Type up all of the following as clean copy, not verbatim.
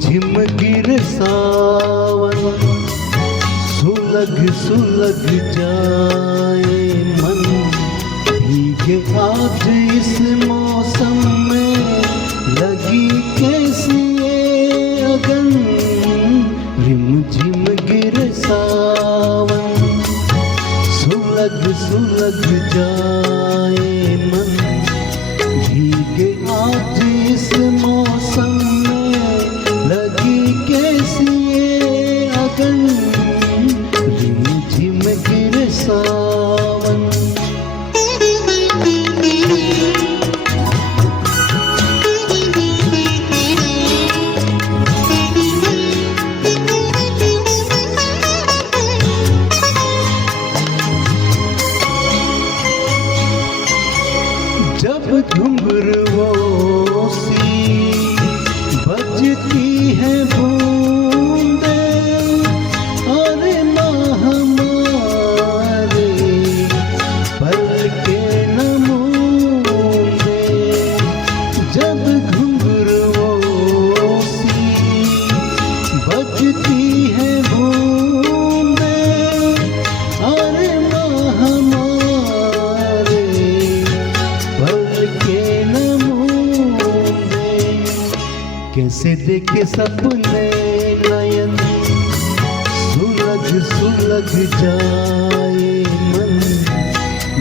झिम गिर सावन, सुलग सुलग जाए मन, भीगे आज इस मौसम में, लगी कैसी ये अगन। रिम झिम गिर सावन, सुलग सुलग जाए मन, भीगे आज इस मौसम में, लगी कैसी ये अगन। रिम झिम गिर सावन। जब घुंघरुओं सी बजती है बूंदे, अरे माँ हमारे पल के न मूंदे। जब घुंघरुओं सी बजती है बूंदे, अरे माँ हमारे पल के न मूंदे। कैसे देखे सपने नयन, सुलग सुलग जाए मन,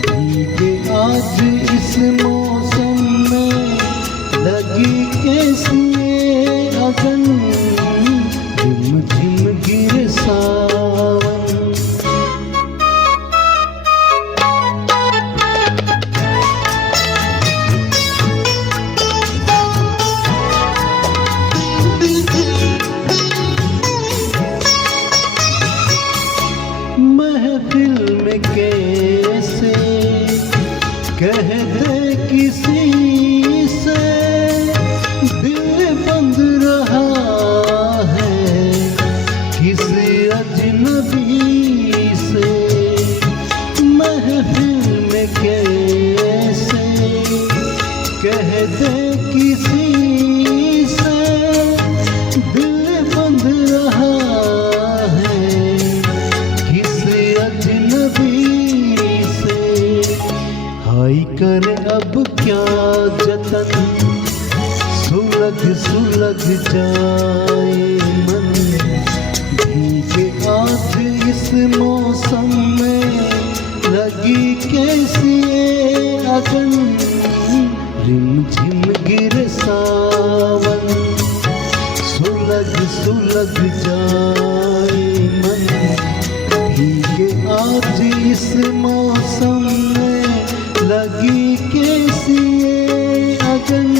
भीगे आज इस मौसम में, लगी कैसी ये अगन। झिम झिम गिर सावन। महफिल में कैसे कह दे किसी से, दिल बंद रहा है किसी अजनबी से। महफिल में कैसे कह दे किसी से, दिल बंद रहा है किसी अजनबी से। हाय कर अब क्या जतन, सुलग सुलग जाए मन, भीगे आज इस मौसम में, लगी कैसी ये अगन। रिम झिम गिर सावन, सुलग सुलग जाए मन, भीगे आज इस मौसम में, लगी कैसी ये अगन।